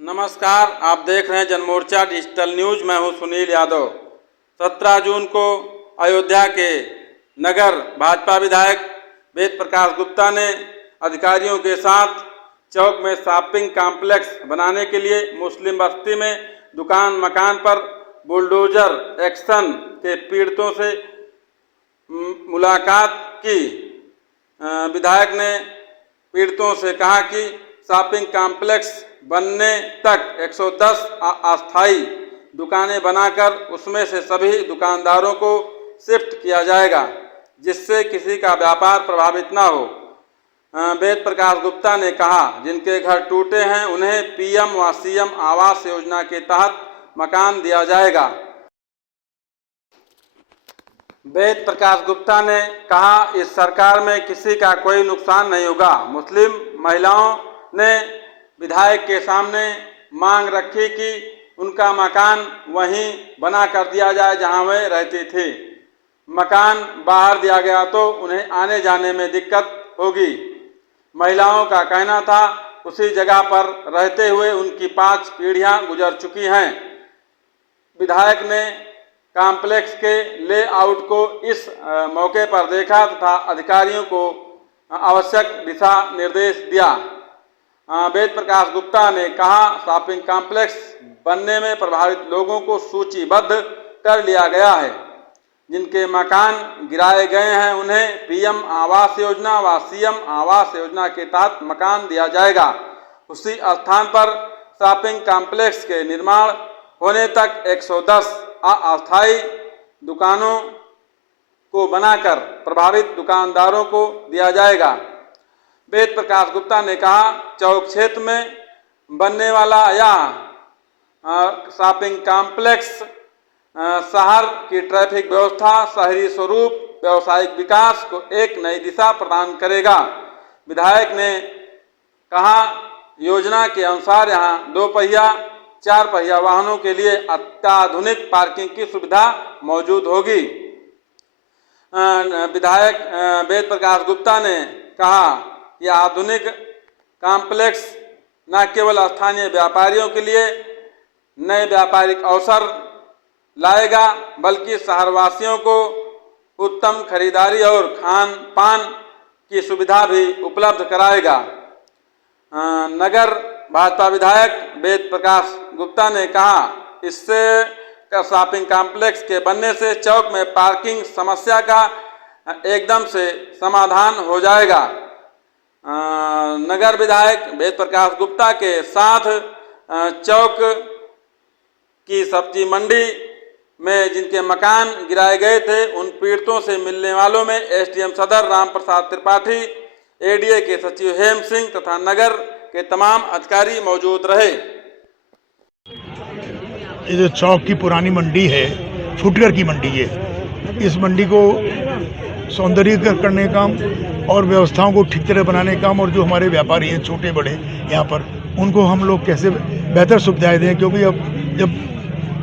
नमस्कार, आप देख रहे हैं जनमोर्चा डिजिटल न्यूज। मैं हूं सुनील यादव। 17 जून को अयोध्या के नगर भाजपा विधायक वेद प्रकाश गुप्ता ने अधिकारियों के साथ चौक में शॉपिंग कॉम्प्लेक्स बनाने के लिए मुस्लिम बस्ती में दुकान मकान पर बुलडोजर एक्शन के पीड़ितों से मुलाकात की। विधायक ने पीड़ितों से कहा कि शॉपिंग कॉम्प्लेक्स बनने तक 110 अस्थायी दुकानें बनाकर उसमें से सभी दुकानदारों को शिफ्ट किया जाएगा, जिससे किसी का व्यापार प्रभावित न हो। वेद प्रकाश गुप्ता ने कहा, जिनके घर टूटे हैं उन्हें पीएम व सीएम आवास योजना के तहत मकान दिया जाएगा। वेद प्रकाश गुप्ता ने कहा, इस सरकार में किसी का कोई नुकसान नहीं होगा। मुस्लिम महिलाओं ने विधायक के सामने मांग रखी कि उनका मकान वहीं बना कर दिया जाए जहां वे रहती थी। मकान बाहर दिया गया तो उन्हें आने जाने में दिक्कत होगी। महिलाओं का कहना था, उसी जगह पर रहते हुए उनकी 5 पीढ़ियां गुजर चुकी हैं। विधायक ने कॉम्प्लेक्स के लेआउट को इस मौके पर देखा तथा अधिकारियों को आवश्यक दिशा निर्देश दिया। वेद प्रकाश गुप्ता ने कहा, शॉपिंग कॉम्प्लेक्स बनने में प्रभावित लोगों को सूचीबद्ध कर लिया गया है। जिनके मकान गिराए गए हैं उन्हें पीएम आवास योजना व सीएम आवास योजना के तहत मकान दिया जाएगा। उसी स्थान पर शॉपिंग कॉम्प्लेक्स के निर्माण होने तक 110 अस्थायी दुकानों को बनाकर प्रभावित दुकानदारों को दिया जाएगा। वेद प्रकाश गुप्ता ने कहा, चौक क्षेत्र में बनने वाला यह शॉपिंग कॉम्प्लेक्स शहर की ट्रैफिक व्यवस्था, शहरी स्वरूप, व्यावसायिक विकास को एक नई दिशा प्रदान करेगा। विधायक ने कहा, योजना के अनुसार यहाँ 2 पहिया 4 पहिया वाहनों के लिए अत्याधुनिक पार्किंग की सुविधा मौजूद होगी। विधायक वेद प्रकाश गुप्ता ने कहा, यह आधुनिक कॉम्प्लेक्स न केवल स्थानीय व्यापारियों के लिए नए व्यापारिक अवसर लाएगा, बल्कि शहरवासियों को उत्तम खरीदारी और खान पान की सुविधा भी उपलब्ध कराएगा। नगर भाजपा विधायक वेद प्रकाश गुप्ता ने कहा, इससे शॉपिंग कॉम्प्लेक्स के बनने से चौक में पार्किंग समस्या का एकदम से समाधान हो जाएगा। नगर विधायक वेद प्रकाश गुप्ता के साथ चौक की सब्जी मंडी में जिनके मकान गिराए गए थे उन पीड़ितों से मिलने वालों में एसडीएम सदर राम प्रसाद त्रिपाठी, एडीए के सचिव हेम सिंह तथा नगर के तमाम अधिकारी मौजूद रहे। ये जो चौक की पुरानी मंडी है, फुटकर की मंडी है, इस मंडी को सौंदर्यीकरण करने का काम और व्यवस्थाओं को ठीक तरह बनाने का काम, और जो हमारे व्यापारी हैं छोटे बड़े यहाँ पर, उनको हम लोग कैसे बेहतर सुविधाएं दें, क्योंकि अब जब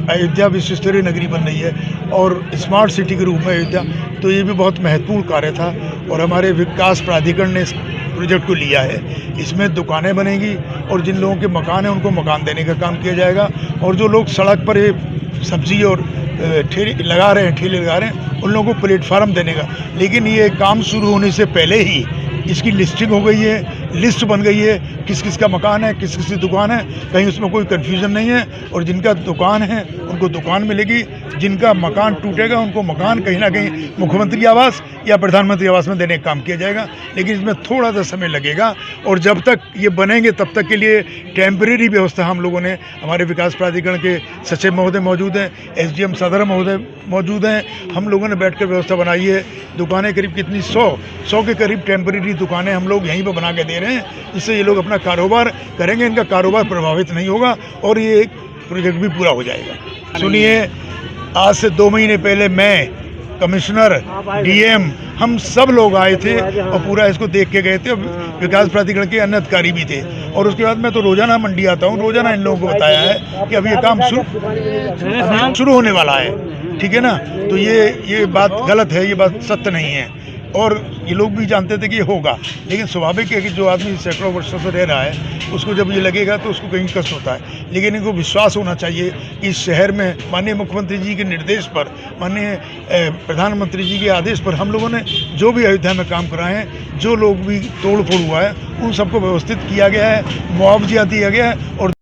अयोध्या विश्व स्तरीय नगरी बन रही है और स्मार्ट सिटी के रूप में अयोध्या, तो ये भी बहुत महत्वपूर्ण कार्य था और हमारे विकास प्राधिकरण ने इस प्रोजेक्ट को लिया है। इसमें दुकानें बनेंगी और जिन लोगों के मकान हैं उनको मकान देने का काम किया जाएगा, और जो लोग सड़क पर सब्जी और ठेले लगा रहे हैं उन लोगों को प्लेटफार्म देने का। लेकिन ये काम शुरू होने से पहले ही इसकी लिस्टिंग हो गई है, लिस्ट बन गई है, किस किस का मकान है, किस किस की दुकान है, कहीं उसमें कोई कन्फ्यूज़न नहीं है। और जिनका दुकान है उनको दुकान मिलेगी, जिनका मकान टूटेगा उनको मकान कहीं ना कहीं मुख्यमंत्री आवास या प्रधानमंत्री आवास में देने का काम किया जाएगा। लेकिन इसमें थोड़ा सा समय लगेगा, और जब तक ये बनेंगे तब तक के लिए टेम्परेरी व्यवस्था हम लोगों ने, हमारे विकास प्राधिकरण के सचिव महोदय मौजूद हैं, एसडीएम सदर महोदय मौजूद हैं, हम लोगों ने बैठकर व्यवस्था बनाई है। दुकानें करीब कितनी 100 के करीब टेम्परेरी दुकानें हम लोग यहीं पर बना के दे रहे हैं, जिससे ये लोग अपना कारोबार करेंगे, इनका कारोबार प्रभावित नहीं होगा और ये प्रोजेक्ट भी पूरा हो जाएगा। सुनिए, आज से 2 महीने पहले मैं, कमिश्नर, डीएम, हम सब लोग आए थे और पूरा इसको देख के गए थे। विकास प्राधिकरण के अन्य अधिकारी भी थे, और उसके बाद मैं तो रोजाना मंडी आता हूँ, रोजाना इन लोगों को बताया है कि अब ये काम शुरू होने वाला है। ठीक है ना। तो ये बात गलत है, ये बात सत्य नहीं है। और ये लोग भी जानते थे कि ये होगा, लेकिन स्वाभाविक है कि जो आदमी सैकड़ों वर्षों से रह रहा है उसको जब ये लगेगा तो उसको कहीं कष्ट होता है। लेकिन इनको विश्वास होना चाहिए कि इस शहर में माननीय मुख्यमंत्री जी के निर्देश पर, माननीय प्रधानमंत्री जी के आदेश पर हम लोगों ने जो भी अयोध्या में काम कराए हैं, जो लोग भी तोड़ फोड़ हुआ है, उन सबको व्यवस्थित किया गया है, मुआवजा दिया गया है और